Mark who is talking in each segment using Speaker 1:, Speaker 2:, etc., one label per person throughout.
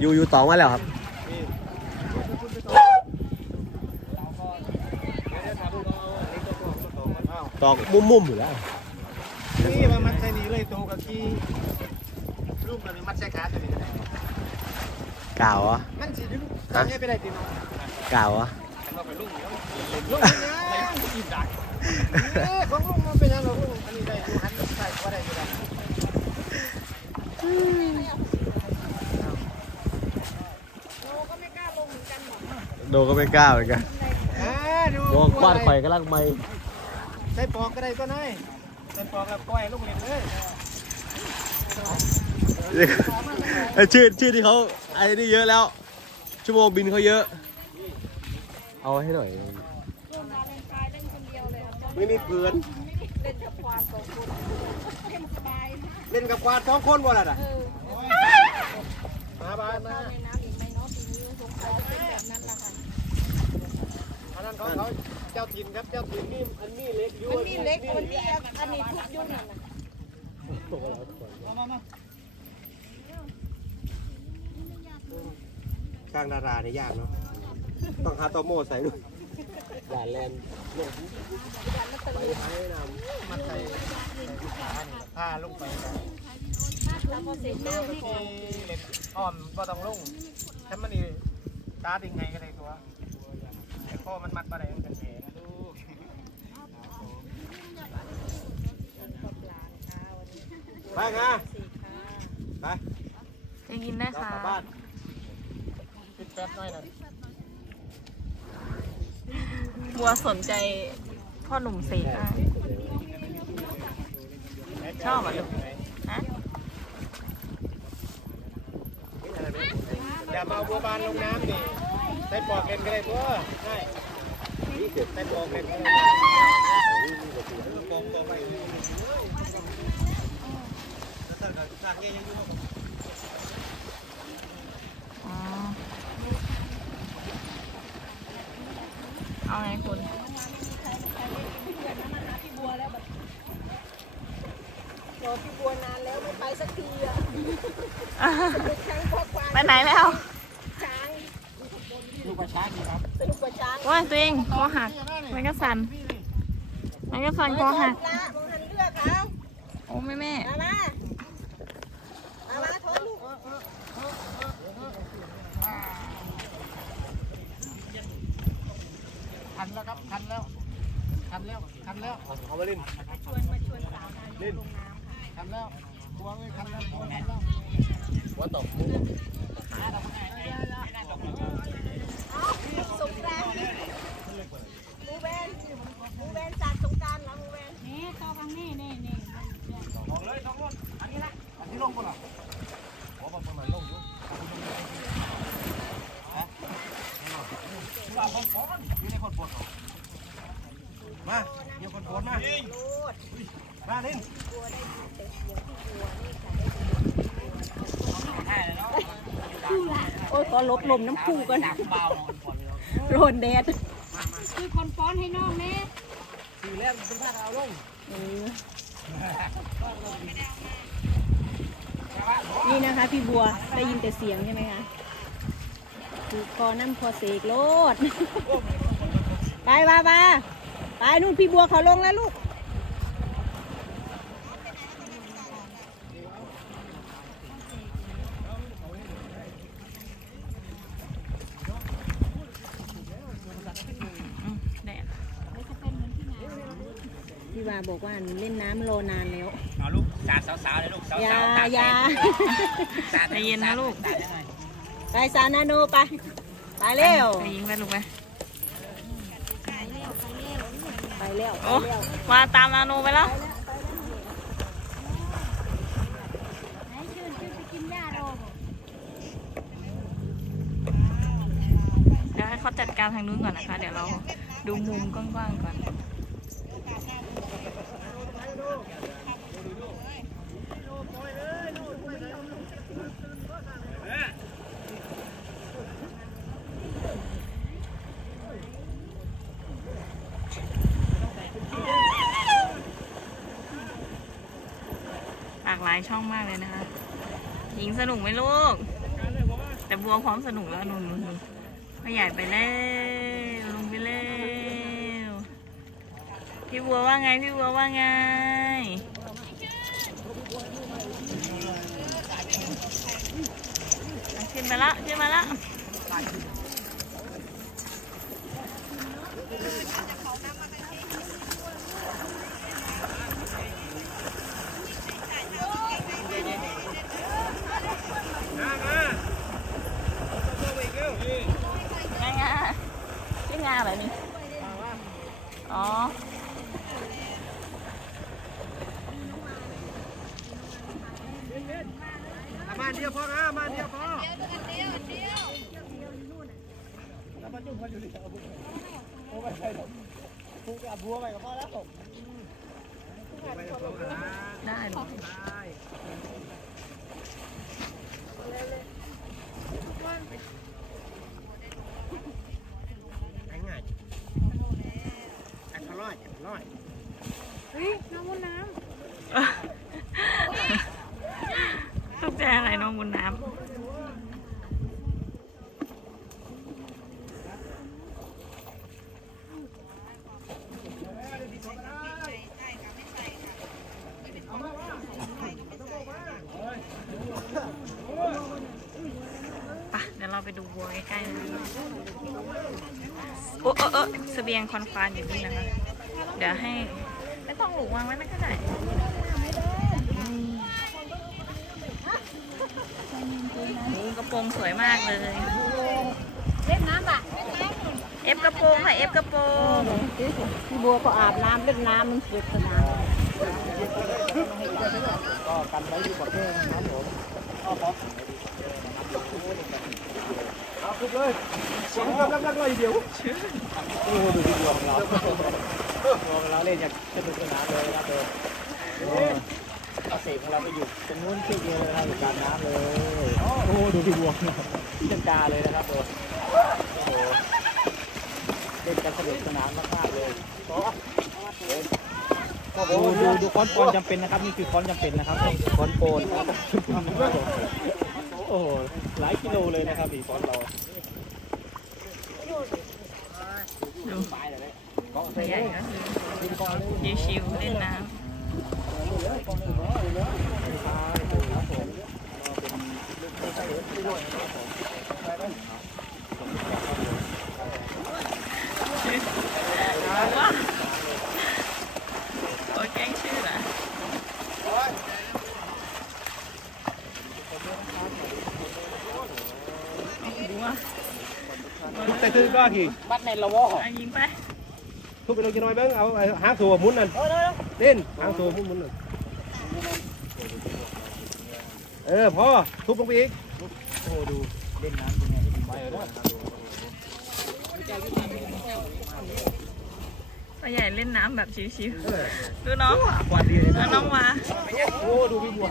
Speaker 1: อยู่อยู่ตองมาแล้วครับตอกมุมๆอยู่แล้ว
Speaker 2: นี่มามัดใส่นี่เลยโตกับกี้ลูกมันมัดใส่ขาตัวนี้ก็ได้
Speaker 1: กล่าวเหรอ
Speaker 2: มันสิดึงขาให้ไปได้ทีน้อง
Speaker 1: กล่าวเหรอ
Speaker 2: เราไปลุงแล้วลุงนะกินดักเอ้ของลุงมันเป็นยังไงลุงอันนี้ได้อยู่หันใส่ก็ได้อยู่แล้ว
Speaker 1: โดก็ไม่กล้าเหมือนกัน
Speaker 2: อ่าดู
Speaker 1: โดนบ้านไฟกำลังไหม
Speaker 2: ใส่ปอกก็ได้ก็น้อยใส่ปอกแล้วปล่อยลูกเลี้ยงเลย
Speaker 1: ไอชื่อชื่อที่เขาไอ้นี่เยอะแล้ว ชั่วโมงบินเขาเยอะ เอาให้หน่อย
Speaker 3: โดนวาเลนไทน์เล่นคนเดียวเลยครับ
Speaker 2: ไม่มีเพื่อน
Speaker 3: เล่นกับความสองคนเล่นสบายมาก
Speaker 2: เล่นกับควานสองคนบ่ล่ะน่ะ
Speaker 3: เออ
Speaker 2: มาบ้านมา
Speaker 3: เข้าในน้ำอีกไหมเนาะปีนี้สงสัยจะเป็นแบบนั้นแหละค่ะ
Speaker 2: อั นั้นของเขาเจ้าถิ่นครับเจ้าถิ่นนี่อันนี้เล็กอยู่
Speaker 3: มันมีเล็กมันมีอันนี้ทุกยุ่นน่ะนะ
Speaker 2: สร้างดาราเนี่ยยากเนาะต้องหาตัวโมใส่ด้วย
Speaker 1: ด่านแลนด์
Speaker 2: ไปหาให้นำมันใส่ผ้าลงไป
Speaker 3: แล้วพอเสร็จแล้วก็
Speaker 2: ที่เล็กอ่อนก็ต้องลงถ้ามันนี่ตาดิ่งไงก็ได้ตัว ไอ้ข้อมันมัดมาได้มันเป็นแผลนะลูกไปค่ะไป
Speaker 4: จะกินได้
Speaker 2: เรา
Speaker 4: ค่ะ
Speaker 2: กลับบ้านปิดแป๊บหน่อยนะ
Speaker 4: บัวสนใจพ่อหนุ่มเสกอะชอบอะลูกฮะ
Speaker 2: อย่ามาเอาบัวบานลงน้ำดิ ใส่ปอกเล่นก็ได้ตัวใช่ใส่ปอกเล่นก็ได้ปอกปอกไปแล้วถ้าเกิดสร้างเงี้ยยังอยู่
Speaker 4: อ๋อเอาไงคุณ
Speaker 3: รอพี่บัวนานแล้วไม่ไปสักทีอะช้างพ่อควาน
Speaker 4: ไปไหนแล้ว
Speaker 3: ช้าง
Speaker 2: ลูกปลาช้างดีครับ
Speaker 3: สนุกกว่าช้าง
Speaker 4: ว่าตัวเองคอหักมันก็สั่นมันก็สั่นคอหัก
Speaker 3: ละมองหันเลือกเขา
Speaker 4: โอ้แม่แม่
Speaker 3: มามามามาโทษลูก
Speaker 2: คันแล้วครับคันแล้วคันแล้วคันแล้ว
Speaker 1: เอามาเล่น
Speaker 3: ชวนมาชวนสาวนา
Speaker 2: เล่นคันแล้วบัวเลยคันแล้วบัวคันแล้ว
Speaker 1: ว่าตก
Speaker 3: สงกรานต์มูเบนมูเบนจากสงกรารแล้วมูเบนนี่เข้าทางนี้นี่นี่
Speaker 2: ลงเลยลงรถอันนี้ละอันที่ลงบนหรอโอ้บนบนไหนลงอยู่ฮะว่าคนโพนอยู่ในคนโพนมาเดี๋ยวคนโพนมามาเล่น
Speaker 3: โอ้ยขอลบลมน้ำคู่กันโรนแดดคือคนป้อนให้น้องแน่
Speaker 2: สี่แรกเป็นท่าเอาลง
Speaker 5: นี่นะคะ พี่บัวได้ยินแต่เสียงใช่ไหมคะคือคอน้ำคอเสกโลด ไปมามาไปนู่นพี่บัวเขาลงแล้วลูก
Speaker 4: อืมแดด
Speaker 5: พี่วาบอกว่าเล่นน้ำรอนานแล้ว
Speaker 2: เอาลูกสาดสาวๆเลยลูกสาว
Speaker 5: อยา
Speaker 2: ๆตาก
Speaker 5: อยา
Speaker 4: ใจเย็นนะลูก
Speaker 5: ไปซานาโนไปไปเร็ว
Speaker 4: ไปยิงไปลูกไป
Speaker 5: ไปเร็ว
Speaker 4: โอ้มาตามนาโนไปแล้วเดี๋ยวให้เขาจัดการทางนู้นก่อนนะคะ เดี๋ยวเราดูมุมกว้างๆก่อนากหลายช่องมากเลยนะคะ หญิงสนุกไหมลูก แต่บัวพร้อมสนุกแล้วนุ่นนุ่นนุ่นพ่อใหญ่ไปแล้วลงไปแล้วพี่บัวว่าไงพี่บัวว่าไงขึ้นมาละขึ้นมาละ งางาชื่องาอะไรนี่ อ๋อ
Speaker 5: มาเดียวพอนะมาเดียวพอ
Speaker 4: ได้หรอ
Speaker 5: ง่ายอัน อร่อยอร่อย
Speaker 4: ตกใจอะไรน้องบนน้ำปะเดี๋ยวเราไปดูบัวใกล้ๆเลยโอ้เออเออเสบียงคอนควานอยู่นี่นะคะ เดี๋ยวให้ไม่ต้องหลูกวางไว้นั่นก็ได้นี่กระโปรงสวยมากเลย
Speaker 6: เล่นน้ำป่ะ
Speaker 4: เอฟกระโปรงค่ะเอฟกระโปรง
Speaker 3: พี่บัวก็อาบน้ำเล่นน้ำมันสนุกสนาน
Speaker 5: ก็กันไว้อยู่กับเพื่อนนะครับผมเอาครับเอาคุบเลยเสียงกำลังเลยเดี๋ยวโอ้โหดูดีบัวของเรา บัวของเราเล่นอย่างสนุกสนานเลยนะครับเดินเกษตรของเราไปอยู่ตรงนู้นที่เดียวเลยนะอยู่กลางน้ำเลย โอ้โหดูดีบัวที่จังกาเลยนะครับผมโอ้โหเล่นกันสนุกสนานมากๆเลยโอ้โหดูดูค้อนปอนจำเป็นนะครับนี่คือค้อนจำเป็นนะครับค้อนโปนโอ้โหหลายกิโลเลยนะครับอีค้อนเรา
Speaker 4: ดูตัวใหญ่ก็คือชิวๆเล่นน้ำว้าโอ้ยแก
Speaker 5: ทุบไปลงจะน้อยเบ้างเอาหางตัวหมุนนั่นเล่นหางตัวหมุนหมุนนั่นเออพอทุบลงไปอีกโอ้โหดูเล่นน้ำยังไงไปเลย
Speaker 4: ตัวใหญ่เล่นน้ำแบบชิวๆดูน้อง
Speaker 5: ควันดีเลย
Speaker 4: แล้วน้องมา
Speaker 5: โอ้ดูพี่บัว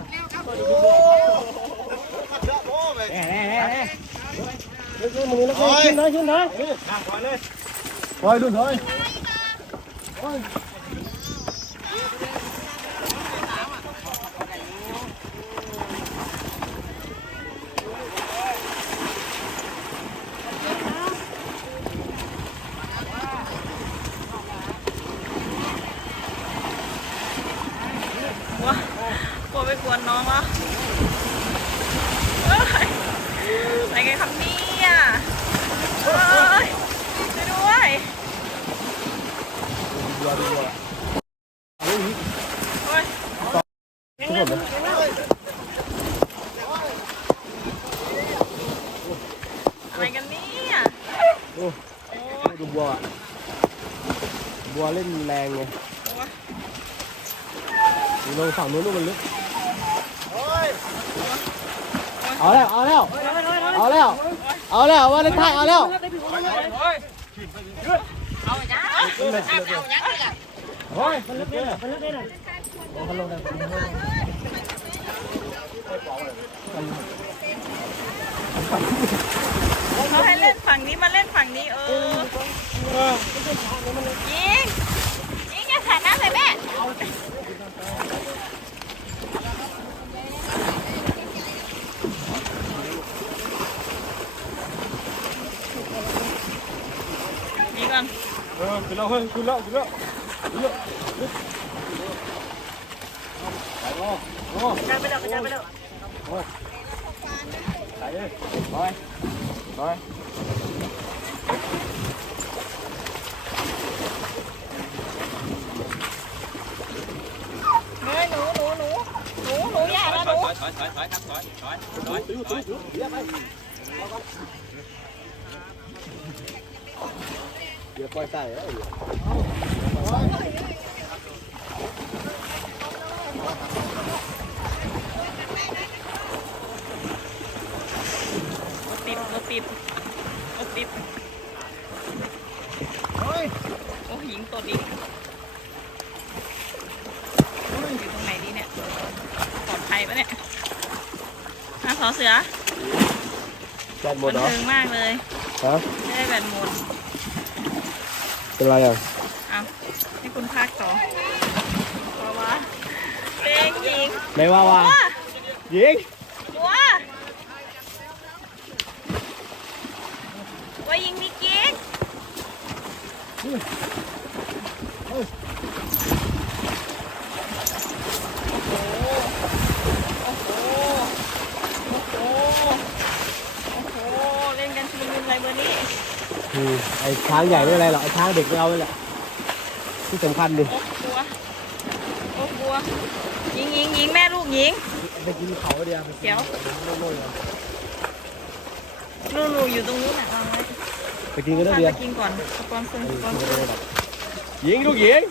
Speaker 5: แน่แน่แน่แน่เล่นมือแล้วก็ขึ้นเลยขึ้นเลยปล่อยเลย ปล่อยดูหน่อย
Speaker 4: ว้ากลัวไปกวนน้องวะเอ้ยอะไรกันครับเนี่ยเอ้ยช่วยด้วย
Speaker 5: บัวบัว
Speaker 4: โอ้ยอะไรกันเนี่ยโอ้
Speaker 5: ดูบัวบัวเล่นแรงไงลง ฝั่งนู้นนู่นมันลึกเอาแล้ว เอาแล้ว เอาแล้ว เอาแล้วว่าเล่นไทยเอาแล้ว
Speaker 4: เอาจ้า
Speaker 5: โอ้ยมันลึกเลยมันลึกเลยโอ้เขาลงได้
Speaker 4: เขาให้เล่นฝั่งนี้มาเล่นฝั่งนี้เออยิงยิงอย่าถ่ายน้ำเลยแม่
Speaker 2: cứ lâu hơn cứ lâu cứ lâu cứ lâu Chạy đi, chạy đi. Rồi. Rồi. Nè, nú nú nú. Nú nú ra đó nú. Thôi thôi thôi thôi thôi thôi.
Speaker 4: Thôi, túi túi túi. Đi ra đây. ป
Speaker 2: ใส่แล้ว
Speaker 4: ติดเราติดติด
Speaker 2: เฮ้ย
Speaker 4: โอ้ยหญิงตัดีอยู่ตรงไหนดีเนี่ย ปลอดภัยปะเนี่ยอะขอเสือ
Speaker 1: แบตหมดบั
Speaker 4: น
Speaker 1: เหรอ
Speaker 4: เทิงมากเลย
Speaker 1: ฮะ
Speaker 4: ได้แบนหมด
Speaker 1: เป็นไรอะ
Speaker 4: เอาให้คุณพักต่อเพราะว่าเพลงหญิง
Speaker 1: ไม่ว่าว่า
Speaker 4: ว้า
Speaker 1: ยิง
Speaker 4: ว้าว่ายิงมีกิ๊กโอ้โหโอ้โหโอ้โหโอ้โห เล่นกันชุลมุนอะไรเบอร์นี้
Speaker 1: อืม ไอ้ช้างใหญ่ไม่เป็นไรหรอกไอ้ช้างเด็กไม่เอาเลยแหละที่สำคัญดิ
Speaker 4: โอ้กลัวโอ้กลัวยิงยิงยิงแม่ลูกยิง
Speaker 1: ไปกินเขาเดียว
Speaker 4: เดี๋ยว
Speaker 1: โน่นๆเลย
Speaker 4: นู่นๆอยู่ตรงนู้นน่ะวางไว้
Speaker 1: ไปกินกันได้
Speaker 4: พา
Speaker 1: เดีย
Speaker 4: ไป
Speaker 1: ว
Speaker 4: กินก่อนสปอนเซอร์สปอนเซอร์
Speaker 1: ยิงลูกยิง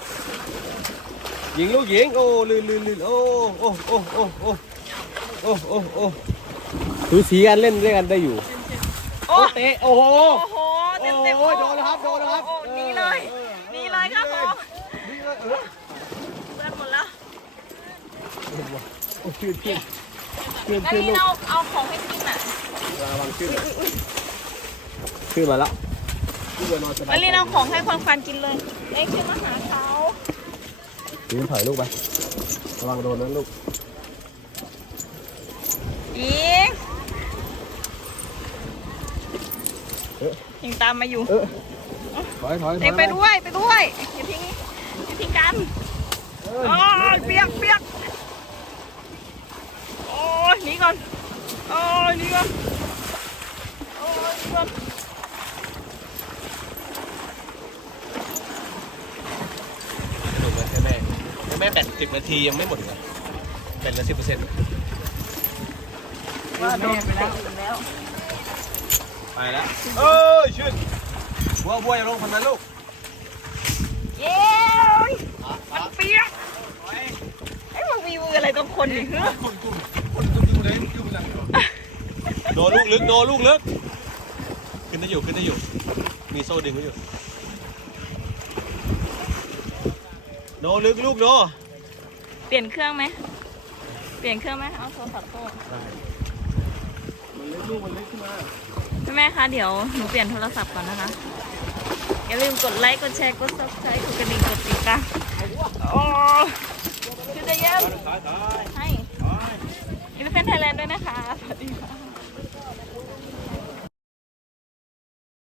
Speaker 1: ยิงลูกยิงโอ้ลื่นลื่นลื่นโอ้โอ้โอ้โอ้โอ้โอ้โอ้โอ้ถือสีกันเล่นด้วยกันได้อยู่
Speaker 4: โอ้
Speaker 1: เตะโอ้โห
Speaker 4: โอ้โหเต็มเต็ม
Speaker 1: โอ้ยโดนแล้วครับโดนแล้วครับ
Speaker 4: โอ้โหหนี่เลยหนี่เลยครับผม
Speaker 1: นี่เลยเออ
Speaker 4: เพื่อนหมดแล้ว
Speaker 1: โอ้ชื่นชื่นชื่น
Speaker 4: แล้ว
Speaker 1: ชื่น
Speaker 4: นี่
Speaker 1: ลูก
Speaker 4: เราเอาของให้กินอะ
Speaker 1: ระวังชื่นชื่นมาแล้วชื่นมานอนสบาย
Speaker 4: แล้วนี่เอาของให้ควันควันกินเลยเอ็กซ์ขึ้นมาหาเขา
Speaker 1: ยืนถอยลูกไประวังโดนนะลูก
Speaker 4: ยิง
Speaker 1: เอ๊ะ
Speaker 4: ยิงตามมาอยู่
Speaker 1: เออถอยถอยถ
Speaker 4: เอ็
Speaker 1: อกย
Speaker 4: ซ์ไปด้วยไปด้วยอย่าทิ้งอย่าทิ้งกัน
Speaker 1: เออ
Speaker 4: โอ้ยเปียกเปียกโอ้ยหนีก่อนโอ้ยหนีก่อนโอ้ยหนีก่อน
Speaker 1: ถูกไหมแม่แม่แบตสิบนาทียังไม่หมดเลยแบตเหลือสิบเปอร์เซ็นต์
Speaker 4: ว่าแม่ไปแล้วแล้ว
Speaker 1: ไปแล้วเอ้ยชื่นบัวบัวอย่าลงคนนั้นลูก
Speaker 4: เย้ยมันเปียกไอ้ยมันมีมืออะไรตรงคนนี่เฮ้ย
Speaker 1: โดนลูกลึกโดนลูกลึก ขึ้นได้อยู่ขึ้นได้อยู่ มีโซ่ดึงไว้อยู่โนลึกลูกโน
Speaker 4: เปลี่ยนเครื่องไหมเปลี่ยนเครื่องไหมเอาโทรศัพท์โต้แม่ แม่คะเดี๋ยวหนูเปลี่ยนโทรศัพท์ก่อนนะคะ อย่าลืมกดไลค์ กดแชร์ กดซับสไครต์กดกระดิ่ง กดติดตามโอ้คือจะเย็นให้นี่เป็นไทยแลนด์ด้วยนะคะ สวัสดีค่ะ